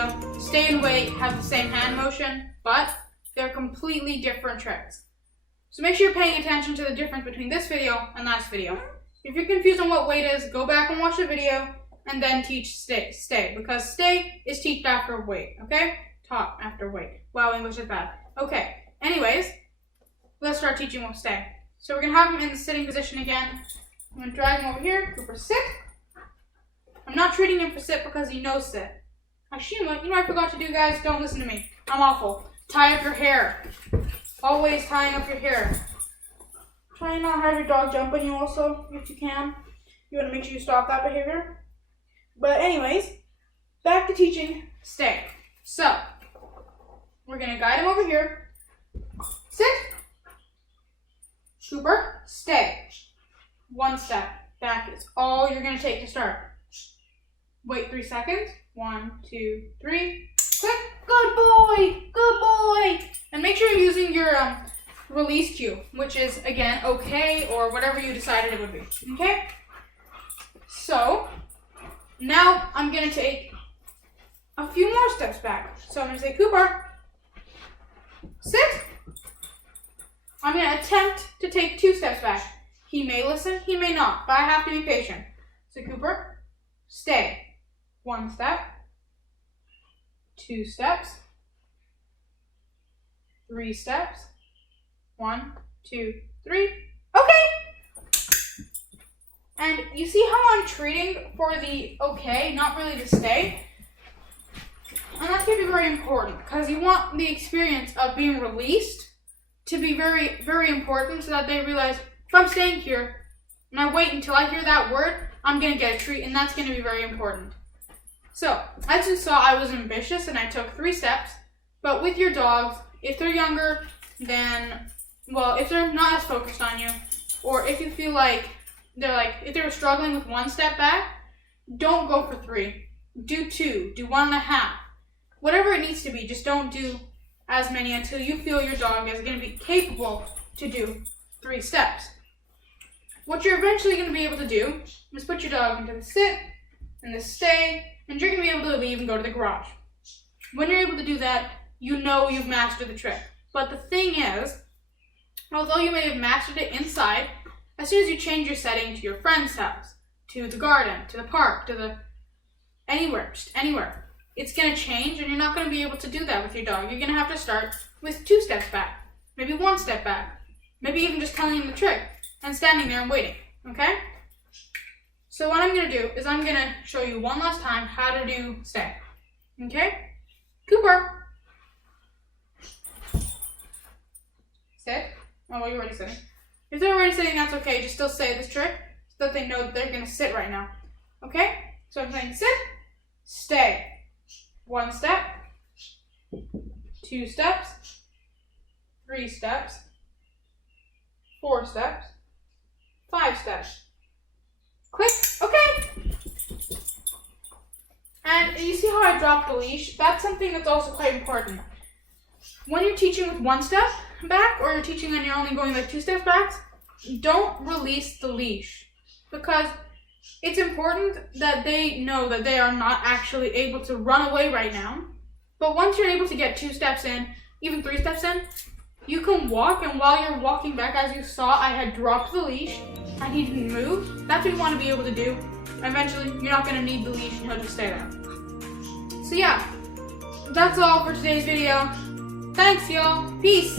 video, stay and wait have the same hand motion, but they're completely different tricks. So make sure you're paying attention to the difference between this video and last video. If you're confused on what wait is, go back and watch the video and then teach stay, because stay is teach after wait, okay? Talk after wait. Wow, English is bad. Okay, anyways, let's start teaching with stay. So we're going to have him in the sitting position again. I'm going to drag him over here. Cooper, sit. I'm not treating him for sit because he knows sit. Ashima, you know what I forgot to do, guys? Don't listen to me. I'm awful. Tie up your hair. Always tying up your hair. Try and not have your dog jump on you also, if you can. You want to make sure you stop that behavior. But anyways, back to teaching stay. So, we're going to guide him over here. Sit. Cooper, stay. One step. Back is all you're going to take to start. Wait 3 seconds. 1, 2, 3. Click. Good boy. Good boy. And make sure you're using your release cue, which is, again, okay, or whatever you decided it would be. Okay? So, now I'm going to take a few more steps back. So I'm going to say, Cooper, sit. I'm going to attempt to take 2 steps back. He may listen, he may not, but I have to be patient. So Cooper, stay. 1 step. 2 steps. 3 steps. 1, 2, 3. Okay! And you see how I'm treating for the okay, not really the stay? And that's going to be very important because you want the experience of being released to be very, very important so that they realize if I'm staying here and I wait until I hear that word, I'm going to get a treat, and that's going to be very important. So, as you saw, I was ambitious and I took 3 steps, but with your dogs, if they're younger, then, well, if they're not as focused on you, or if you feel like if they were struggling with 1 step back, don't go for 3. Do 2, do 1.5. Whatever it needs to be, just don't do as many until you feel your dog is going to be capable to do 3 steps. What you're eventually going to be able to do is put your dog into the sit and the stay, and you're going to be able to leave and go to the garage. When you're able to do that, you know you've mastered the trick. But the thing is, although you may have mastered it inside, as soon as you change your setting to your friend's house, to the garden, to the park, to the anywhere, just anywhere, it's going to change, and you're not going to be able to do that with your dog. You're going to have to start with 2 steps back, maybe 1 step back, maybe even just telling him the trick and standing there and waiting, okay? So what I'm going to do is I'm going to show you one last time how to do stay, okay? Cooper. Sit. Oh, well, you're already sitting. If they're already sitting, that's okay. Just still say this trick so that they know that they're going to sit right now, okay? So I'm saying sit, stay. 1 step, 2 steps, 3 steps, 4 steps, 5 steps. Click. Okay. And you see how I dropped the leash? That's something that's also quite important. When you're teaching with 1 step back, or you're teaching and you're only going like 2 steps back, don't release the leash, because it's important that they know that they are not actually able to run away right now. But once you're able to get 2 steps in, even 3 steps in, you can walk, and while you're walking back, as you saw, I had dropped the leash and he didn't move. That's what you want to be able to do. Eventually, you're not going to need the leash and he'll just stay there. So yeah, that's all for today's video. Thanks, y'all. Peace.